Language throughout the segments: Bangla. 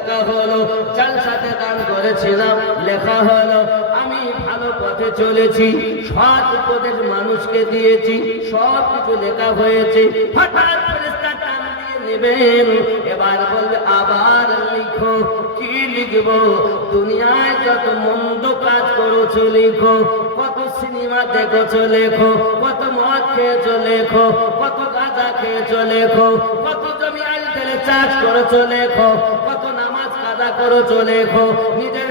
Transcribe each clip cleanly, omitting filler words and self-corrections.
লেখা হলো, জালসাতে দান করেছিলাম, লেখা হলো আমি ভালো পথে চলেছি, সৎ উপদেশ মানুষকে দিয়েছি, সব কিছু লেখা হয়েছে। হঠাৎ ফেরেশতা টান দিয়ে নেবেন, এবার বলবে আবার লিখো। কি লিখবো? দুনিয়ায় যত মন্দ কাজ করেছো লেখো, কত সিনেমা দেখেছো লেখো, কত মদ খেয়েছো লেখো, কত গাঁজা খেয়েছো লেখো, কত জমি আইতেলে চাষ করেছো লেখো, কত নামাজ কাজা করেছো লেখো, নিজের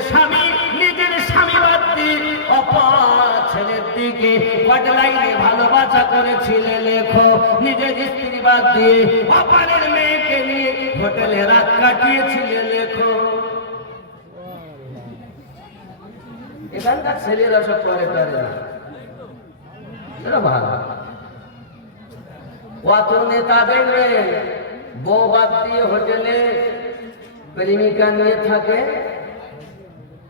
স্বামী বাদ দিয়ে অপর ছেলের দিকে কত লাইনে ভালোবাসা করেছিলে লেখো, নিজের স্ত্রী বাদ দিয়ে অপরের মেয়েকে নিয়ে হোটেলে রাত কাটিয়েছিলে লেখো। এখানকার ছেলেরা সব করে না, ভালো। কত নেতা দেখবেন বউ বাদ দিয়ে হোটেলে প্রেমিকা নিয়ে থাকে।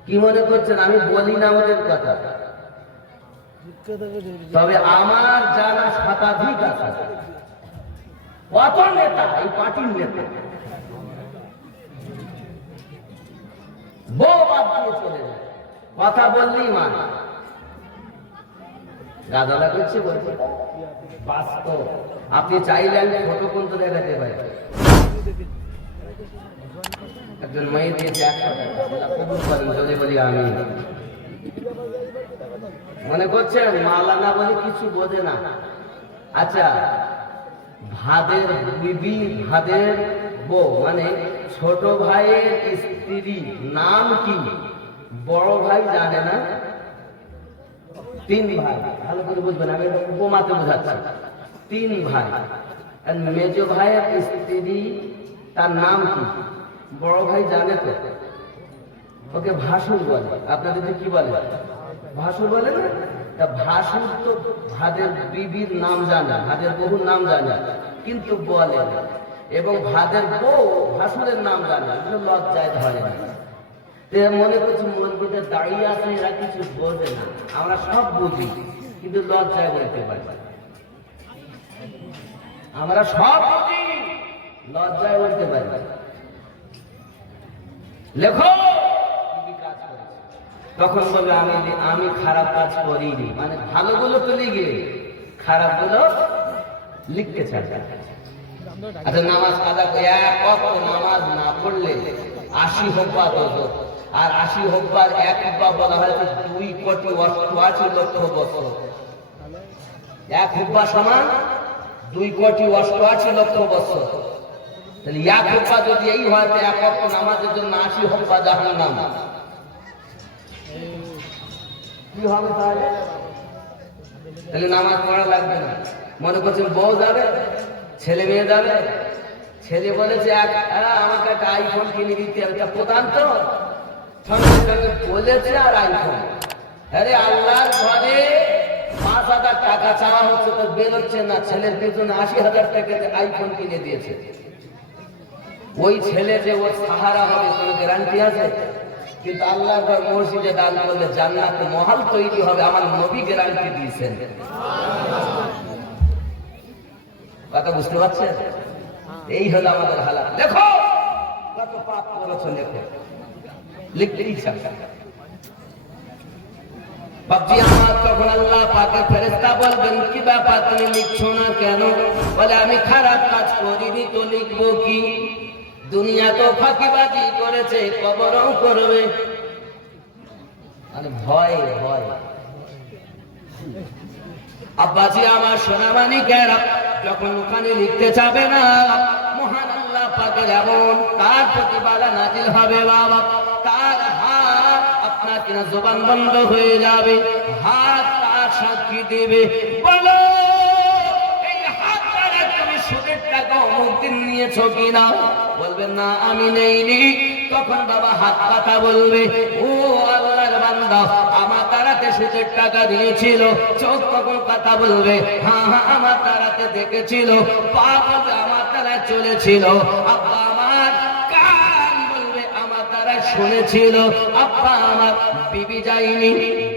কি মনে করছেন আমি বলি না ওদের কথা? তবে আমার জানা শতাধিক আছে, কত নেতা, এই পার্টির নেতা বউ বাদ দিয়ে চলে যায়, কথা বললেই মানে গাদালা করছে বলছে বাস্তব। আপনি চাইলেন ফটো কোনটা দেখাতে পারেন, একজন মেয়ে দিয়েছে 100 টাকা, কবুল করেন যদি বলি আমি। মনে করছেন মাওলানা বলে কিছু বোঝে না। আচ্ছা, ভাদের বিবি, ভাদের বউ মানে ছোট ভাইয়ের স্ত্রী নাম কি বড় ভাই জানে না? 3 ভাই, ভালো করে বুঝবেন, আমি উপমাতে বোঝাচ্ছি। 3 ভাই, মেজ ভাইয়ের স্ত্রী তার নাম কি বড় ভাই জানে তো? ওকে ভাসুর বলে। আপনাদের কি বলে? ভাসুর বলে না? তা ভাসুর তো ভাদের বিবির নাম জানে, ভাদের বহুর নাম জানে, কিন্তু বলে না। এবং ভাদের বউ ভাসুরের নাম জানে, লজ্জায় ধরে না। মনে করছি মন্দিরে দাঁড়িয়ে আছে, এরা কিছু বোঝে না, আমরা সব বুঝি, কিন্তু লজ্জায় বলতে পারি। আমরা সব বুঝি, লজ্জায় বলতে পারি। লেখো কি কাজ করেছে, তখন বলবে আমি খারাপ কাজ করিনি, মানে ভালোগুলো তো লিখে খারাপগুলো লিখতে চাই। আচ্ছা, নামাজ কাজা এক ওয়াক্ত নামাজ না পড়লে 80 হুব্বা দোজখ, আর 80 হুব্বার 1 হুব্বা বলা হয়েছে 2,88,00,000 বছর। 1 হুব্বা সমান 2,88,00,000 বছর। তাহলে 1 হুব্বা যদি এই হয়, 1 ওয়াক্ত নামাজের জন্য 80 হুব্বা জাহান্নাম। কি হবে তাহলে? তাহলে নামাজ পড়া লাগবে না। মনে করছেন বউ যাবে, ছেলে মেয়ে যাবে, ছেলে বলেছে আমাকে একটা আইফোন কিনে দিতে হবে, প্রধান তো সঙ্গে সঙ্গে বলেছে আর আইফোন। আরে আল্লাহর ঘরে 5,000 টাকা চাওয়া হচ্ছে, তো বেরোচ্ছে না, ছেলের পেছনে 80,000 টাকা আইফোন কিনে দিয়েছে। ওই ছেলে যে ওর সাহারা হবে কোনো গ্যারান্টি আছে? কিন্তু আল্লাহর ঘর মসজিদে দান করলে জান্নাতে মহল তৈরি হবে, আমার নবী গ্যারান্টি দিয়েছেন। কথা বুঝতে পারছেন? এই হলো আমাদের হালাত। দেখো কত পাপ করেছো, লেখো, লিখতে ইচ্ছা। বাপজি আমার তখন আল্লাহ পাকের ফেরেশতা বলবেন কি ব্যাপার তুমি লিখছো না কেন? বলে আমি খারাপ কাজ করিনি তো লিখবো কি? দুনিয়া তো ফাঁকিবাজি করেছে, কবরও করবে, মানে ভয় ভয়। আব্বাজি আমার সোনামানিকেরা যখন ওখানে লিখতে যাবে না, মহান আল্লাহ পাকের এমন তার প্রতি বালা নাজিল হবে বাবা, তার হাত আপনার কিনা জবান বন্ধ হয়ে যাবে, হাত তার সাক্ষী দেবে, বলো এই হাত দ্বারা তুমি সুদের টাকা অমুক দিন নিয়েছো কিনা? বলবেন না আমি নেইনি। তখন বাবা হাত কথা বলবে, ও আল্লাহর বান্দা আমার তারাতে সুদের টাকা দিয়েছিল। চোখ তখন কথা বলবে, হ্যাঁ হ্যাঁ আমার তারাতে দেখেছিল। পা বলবে আমার তারায় চলেছিল। আব্বা আমার কান বলবে আমার তারায় শুনেছিল। আব্বা আমার বিবি যায়নি,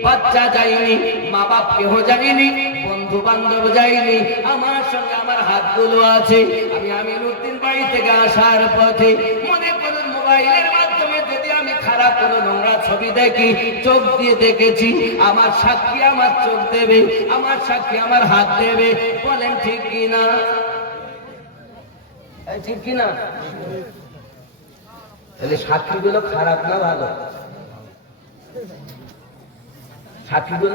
বাচ্চা যায়নি, মা বাপ কেহ যায়নি, বন্ধু বান্ধব যায়নি, আমার সঙ্গে আমার হাতগুলো আছে। আমি আমিনুদ্দিন বাড়ি থেকে আসার পথে মনে করুন মোবাইলের মাধ্যমে যদি আমি খারাপ কোনো নোংরা ছবি দেখি, চোখ দিয়ে দেখেছি, আমার সাক্ষী আমার চোখ দেবে, আমার সাক্ষী আমার হাত দেবে। বলেন ঠিক কিনা? ঠিক কিনা? তাহলে সাক্ষীগুলো খারাপ না ভালো? সাক্ষীগুলো